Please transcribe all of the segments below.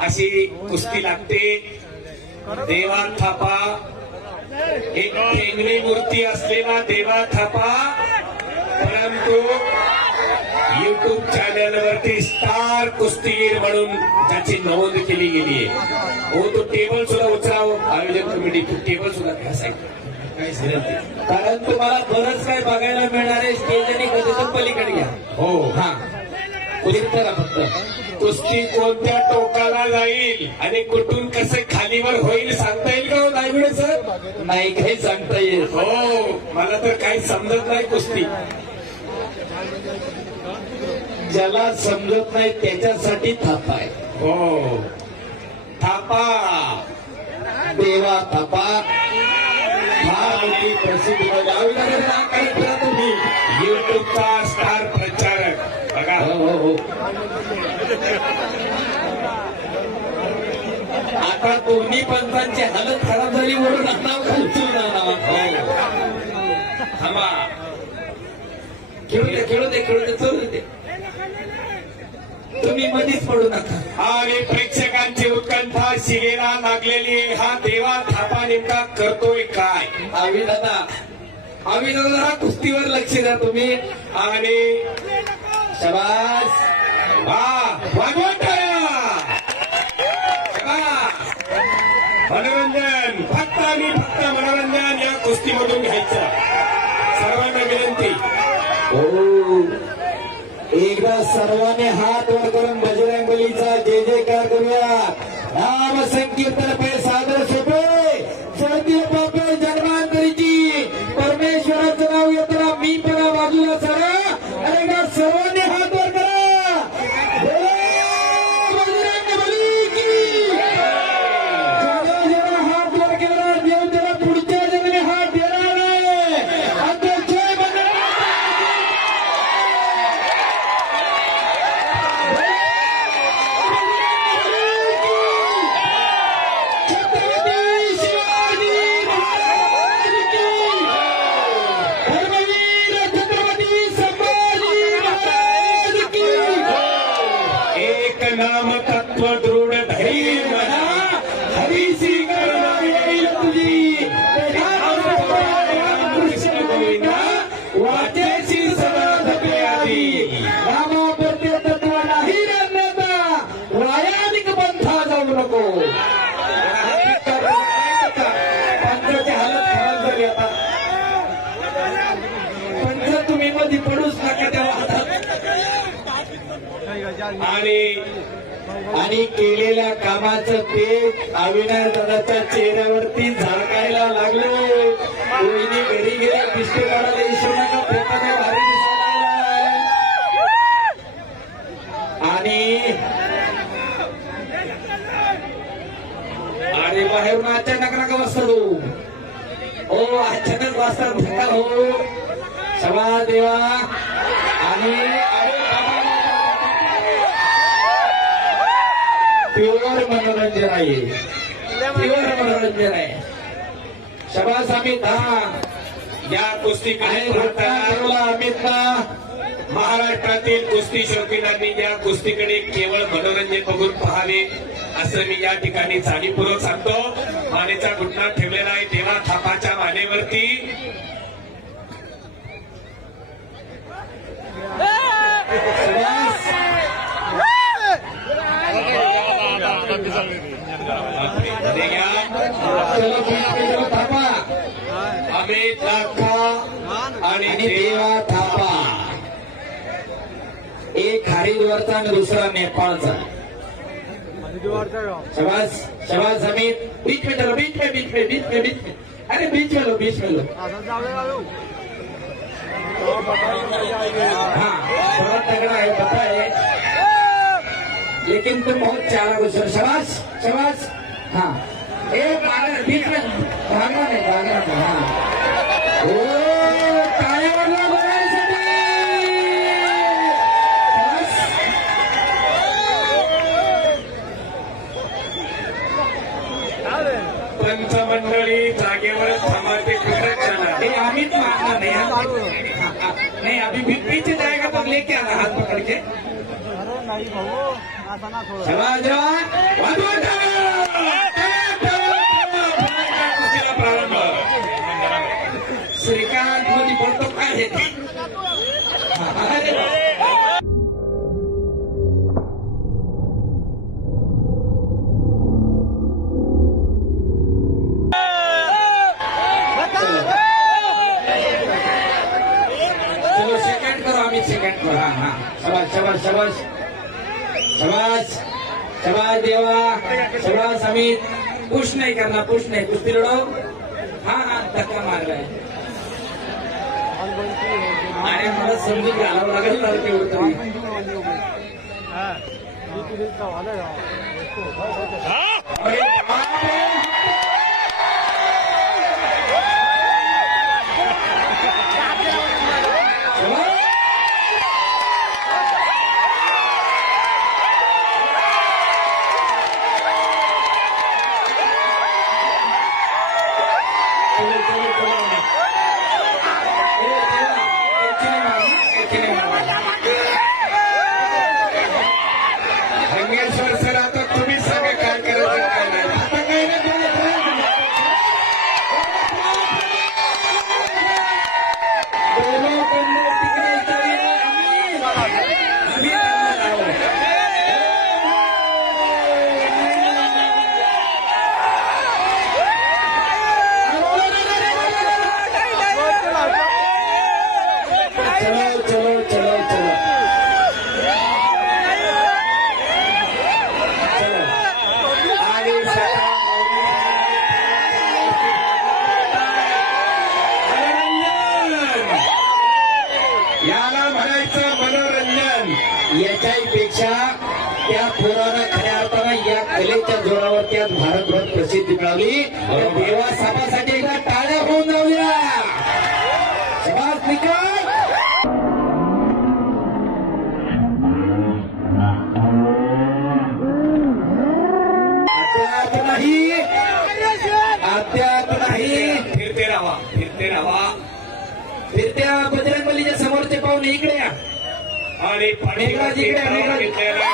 अशी कुस्ती लागते. देवा थापा एक ठेंगणी मूर्ती असलेला देवा थापा, परंतु युट्यूब चॅनल वरती स्टार कुस्तीगीर म्हणून त्याची नोंद केली गेली आहे. हो, तो टेबल सुद्धा उचलावं आयोजन कमिटी, तो टेबल सुद्धा घ्यायचा. कारण तुम्हाला बरंच काय बघायला मिळणार आहे. स्टेज आणि गजर पलीकडे घ्या. हो, हा करा फक्त. कुस्ती कोणत्या टोकाला जाईल आणि कुठून कसे खालीवर होईल सांगता येईल का हो नायगुडे सर? नाही काही सांगता येईल. हो, मला तर काही समजत नाही कुस्ती. ज्याला समजत नाही त्याच्यासाठी थापा आहे. हो, थापा देवा थापा फार मोठी प्रसिद्धी तुम्ही युट्यूबचा स्टार प्रचारक बघा. हो. आता दोन्ही पंचांची हालत खराब झाली म्हणून नाव खालचून थांबा, खेळू दे चलू दे. तुम्ही मधीच पडू नका. आणि प्रेक्षकांची उत्कंठा शिगेला लागलेली. हा देवा थापा नेमका करतोय काय? आम्ही दादा जरा कुस्तीवर लक्ष द्या तुम्ही. आणि शबास मनोरंजन, फक्त आणि फक्त मनोरंजन या कुस्तीमधून घ्यायचं. सर्वांना विनंती. हो, एकदा सर्वांनी हात वर करून बजरंगबलीचा जय जयकार करूया. नाम संकीर्तन पे सादर सोपे जळतील पापे जन्मांतरीची. परमेश्वराचं नाव येताना मी पण बाजूला सरा. आणि एकदा सर्वांनी हात वर करा. बजरंगबली की जरा हात वर केला देव त्याला पुढच्या जन्मी हात देणार नाही. आता जय बजरंग. नाम तत्व दृढ धैर्य म्हणा, हरीसी करुणा येईल तुझी. कृष्ण गोविंदा वाटेची सदा धपे आधी. नामाप्रत्ये तत्व नाही रण्याचा वायानिक पंथा जाऊ नको. पंथाची हालत खराब झाली आता. पंथ तुम्ही मध्ये पडूच नका त्या वादात. आणि केलेल्या कामाचं ते अविनाश दादाच्या चेहऱ्यावरती झळकायला लागले. कोणी घरी गेल्या पिष्टे काढायला विसरू नका. फेकाने भारी दिसायला. आणि बाहेरून अचानक नका वाजता हो, अचानक वाजता धक्का हो. सभा देवा. आणि प्युअर मनोरंजन आहे. प्युअर मनोरंजन आहे. शबास अमित. या कुस्ती आहे अमित. महाराष्ट्रातील कुस्ती शौकीनांनी या कुस्तीकडे केवळ मनोरंजन बघून पाहावे असं मी या ठिकाणी जाणीवपूर्वक सांगतो. मानेचा घुटणा ठेवलेला आहे देवा थापाच्या मानेवरती. अमित लाखा आणि देवा थापा. एक हरिद्वारचा आणि दुसरा नेपाळचा. शबास शबास अमित. बीच में चलो, बीच में बीच में बीच में बीच में. अरे बीच में लो, बीच में लो. हाँ, थोड़ा तगड़ा है पता है, लेकिन तुम बहुत चालाक हो सर. शबास शबास. हाँ, एक आगे बीच में भागना नहीं. हाँ, ओ टाळ्या वाजवा बघायसाठी. पंचमंडळी जागेवर थांबाते. हे अमित मारना नहीं. नहीं, अभी बीच जाएगा तो लेके आना हाथ पकड़ के. समाजवान वाजवा कुस्तीला प्रारंभ. श्रीकांत मध्ये बोलतो काय हे? चलो सेकंड करो आम्ही सेकंड करू. हा हा शाबास शाबास शाबास शाबास शाबास देवा शाबास अमित. पुश नाही करणार पुश नाही कुस्ती लढव. हा हा धक्का मारलाय आणि मला समजून घालावं लागेल ना तेवढं तरी. अरे बापरे. रंगेश्वर सर आता तुम्हीच सांगा काय करायचं काय नाही. आता काही नाही चलो चलो चलो चलो आणि मनोरंजन याला म्हणायचं मनोरंजन. याच्यापेक्षा त्या पोरानं खऱ्या अर्थानं या कलेच्या जोरावरती आज भारतभर प्रसिद्धी मिळवली. त्या देवासापासाठी एकदा टाळ्या होऊन जाऊया. शाबास निकाल. अद्याप नाही अद्याप नाही. फिरते राहा फिरते राहा. फिरत्या बजरंगबलीच्या समोरचे पाहुणे इकडे या. आणि मेघराज इकडे, मेघराज. घेतलेला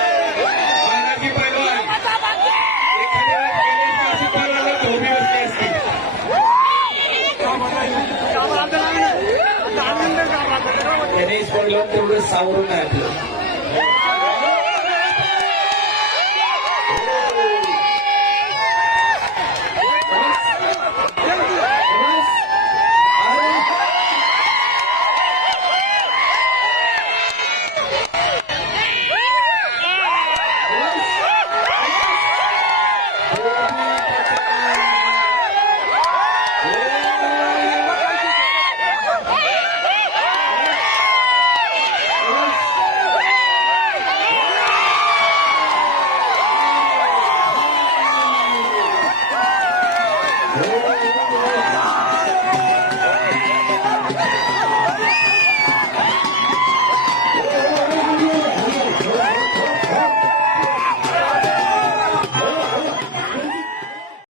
मानाची पैलवान एखाद्या गणेशची पैलवान धोबी बसली असती. गणेश पडलं तेवढं सावरून आहे आपलं.